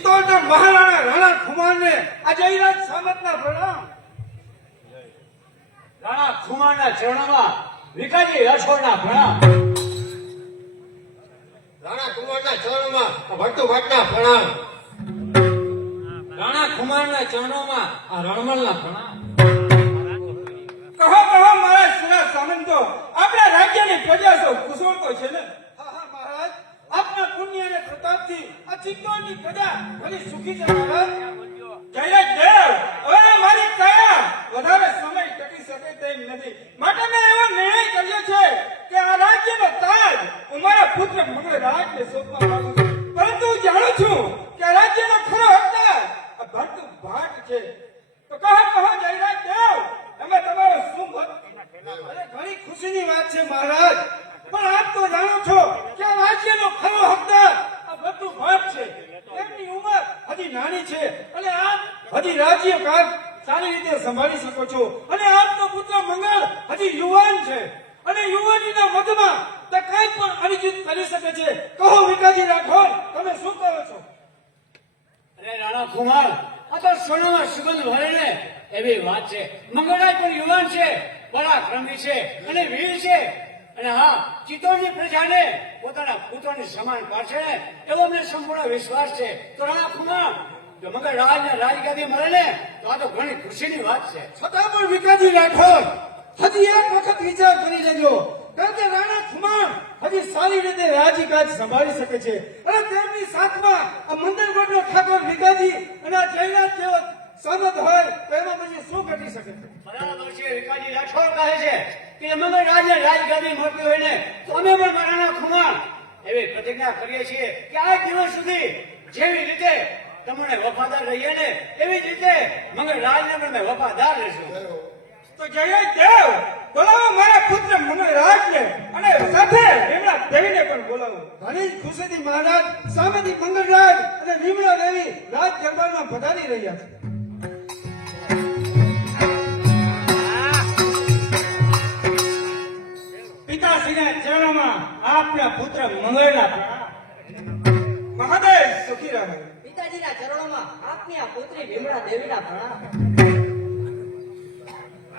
ચિત્તોડના મહારાણા રાણા ખુમારને આ જયરાજ સામતના પ્રણામ. રાણા ખુમારના ચરણોમાં વિકાજી રાઠોડના પ્રણામ. રાણા કુમારના ચરણોમાં ભટ્ટુ ભટ્ટના પ્રણામ. રાણા ખુમારના ચરણોમાં આ રણમલના પ્રણામ. કહો મારા સુરા સામંતો, આપણા રાજ્યની પ્રજા સૌ કુશળ તો છે ને? હા મહારાજ, આપના પુણ્ય અને પ્રતાપથી આ ચિત્તોડની પ્રજા ઘણી સુખી છે મહારાજ. જયરાજ દેવ, હવે મારી કાયા વધારે સમય ટકી શકે તેમ નથી, માટે મેં એવો નિર્ણય કર્યો છે કે આ રાજ્યનો તાજ હું મારા પુત્ર મંગળરાજને સોંપવા માંગુ છું. પરંતુ હું જાણું છું કે આ રાજ્યનો ખરો હકદાર આ ભટ્ટુ ભાટ છે. તો કહો જયરાજ દેવ, એમાં તમારો શું મત? અરે ઘણી ખુશીની વાત છે મહારાજ, પણ આપ તો જાણો છો કે આ રાજ્યનો ખરો હકદાર આ ભટ્ટુ ભાટ છે. તેમની ઉંમર હજી નાની છે અને આપ હજી રાજ્ય કાજ સારી રીતે સંભાળી શકો છો, અને આપનો પુત્ર મંગળ હજી યુવાન છે અને યુવાનીના મધમાં તે કંઈ પણ અનિશ્ચિત કરી શકે છે. કહો વિકાજી રાઠોડ, તમે શું કહો છો? અરે રાણા કુમાર, આ તો સોનામાં સુગંધ ભરેને એવી વાત છે. મંગળરાજ પણ યુવાન છે, પરાક્રમી છે અને વીર છે, અને હા, ચિત્તોડની પ્રજાને પોતાના પુત્રની સમાન પાડશે એવો અમને સંપૂર્ણ વિશ્વાસ છે. તો રાણા કુમાર, જો મંગળરાજને રાજગાદી મળે ને તો આ તો ઘણી ખુશીની વાત છે. છતાં પણ વિકાજી રાઠોડ, હજી એક વખત વિચાર કરી લેજો, કારણ કે રાણા ખુમાર હજી સારી રીતે રાજકાજ સંભાળી શકે છે, અને તેમની સાથમાં આ મંદરગઢનો ઠાકોર વિકાજી અને આ જયરાજ જેવો સામત હોય તો એમાં પછી શું ઘટી શકે છે? બરાબર છે, વિકાજી રાઠોડ કહે છે કે મંગળરાજને રાજગાદી મળતી હોય ને તો અમે પણ રાણા ખુમાર એવી પ્રતિજ્ઞા કરીએ છીએ કે આ દિવસ સુધી જેવી રીતે તમને વફાદાર રહીએ ને એવી જ રીતે મંગળરાજને પણ અમે વફાદાર રહીશું. તો જયરાજ દેવ, બોલાવો મારા પુત્ર મંગળરાજને, અને સાથે વિમળા દેવીને પણ બોલાવો. ઘણી જ ખુશીથી મહારાજ સામેથી મંગળરાજ અને વિમળા દેવી રાજ દરબારમાં પધારી રહ્યા છે. પિતાશ્રીના ચરણોમાં આપના પુત્ર મંગળના પ્રણામ. મહાદેવ સુખી રહે. પિતાજીના ચરણોમાં આપની આ પુત્રી વિમળા દેવીના પ્રણામ.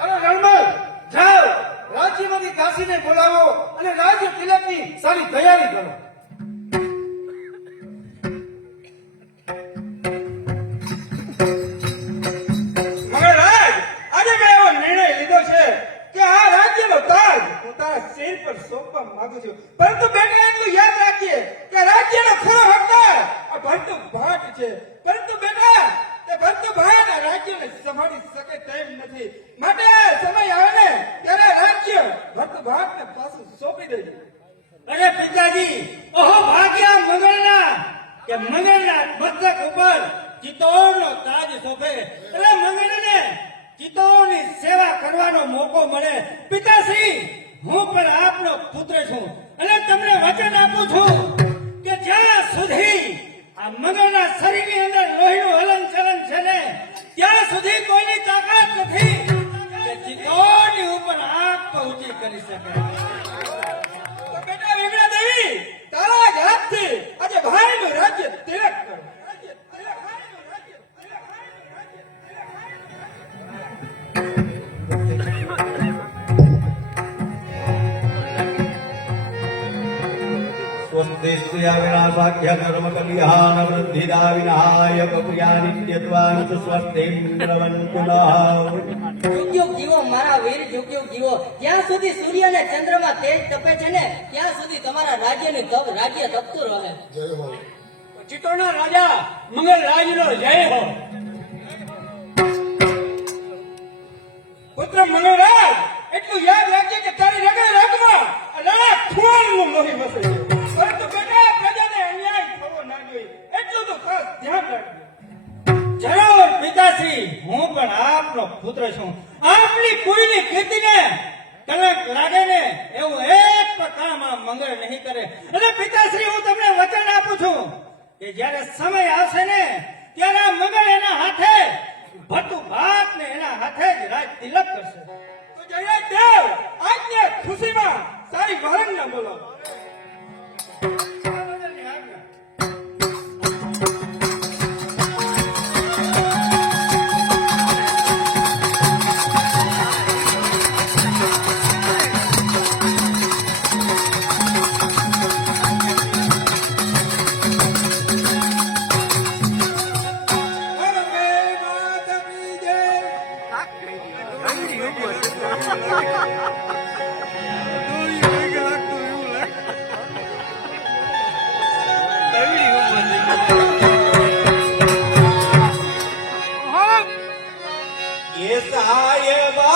અરે રણમલ, જાઓ રાજ્યમાંથી દાસીને બોલાવો અને રાજ્ય તિલકની સારી તૈયારી કરો. મંગળરાજ, આજે મેં એવો નિર્ણય લીધો છે કે આ રાજ્યનો તાજ હું તારા શિર પર સોંપવા માંગુ છું. પરંતુ બેટા એટલું યાદ રાખજે કે રાજ્યનો ખરો હકદાર આ ભટ્ટુ ભાટ છે. પરંતુ બેટા, તે ભટ્ટુ ભાટ આ રાજ્યને સંભાળી શકે તેમ નથી, માટે સમય આવે ને ત્યારે રાજ્ય ભટ્ટુ ભાટને પાછું સોંપી દેજો. અરે પિતાજી, ઓહો ભાગ્યા મંગળના કે મંગળના મસ્તક ઉપર ચિત્તોડનો તાજ શોભે, એટલે મંગળને ચિત્તોડની સેવા કરવાનો મોકો મળે. પિતાશ્રી, હું પણ આપનો પુત્ર છું અને તમને વચન આપું છું કે જ્યાં સુધી આ મંગળના શરીરની અંદર લોહીનું હલનચલન છે ને ત્યાં સુધી કોઈની તાકાત નથી કે ચિત્તોડની ઉપર આંખ પણ ઊંચી કરી શકે. તો બેટા વિમળા દેવી, તારા જ હાથથી આજે ભાઈનું રાજ્ય તિલક કરો. સ્વસ્તિસ્ત્રિયા વિનાશાખ્ય કર્મ કલ્યાણ વૃદ્ધિદા વિનાયક પ્રિયા નિત્યત્વાન સ્વસ્તિન્દ્રવન પુનઃ. યુગ યુગ જીવો મારા વીર, યુગ યુગ જીવો. જ્યાં સુધી સૂર્ય અને ચંદ્રમાં તેજ તપે છે ને ત્યાં સુધી તમારા રાજ્ય તપતું રહે. ચિત્તોડના રાજા મંગળરાજનો જય હો. પુત્ર મંગળરાજ, એટલું યાદ રાખજે કે તારી રગે રગમાં રાણા ખુમારનું લોહી વસે છે. પરંતુ બેટા, પ્રજાને અન્યાય થવો ના જોઈએ, એટલું તો ખાસ ધ્યાન રાખજો. જરૂર પિતાશ્રી, હું પણ આપનો પુત્ર છું. આપની કુળની કીર્તિને કલંક લાગે ને એવું એક પણ કામ આ મંગળ નહીં કરે. અને પિતાશ્રી, હું તમને વચન આપું છું કે જ્યારે સમય આવશે ને ત્યારે આ મંગળ એના હાથે ભટ્ટુ ભાત ને એના હાથે જ રાજ તિલક કરશે. તો જયરાજ દેવ, આજની ખુશીમાં સારી વારંગના બોલાવો. સાહેબા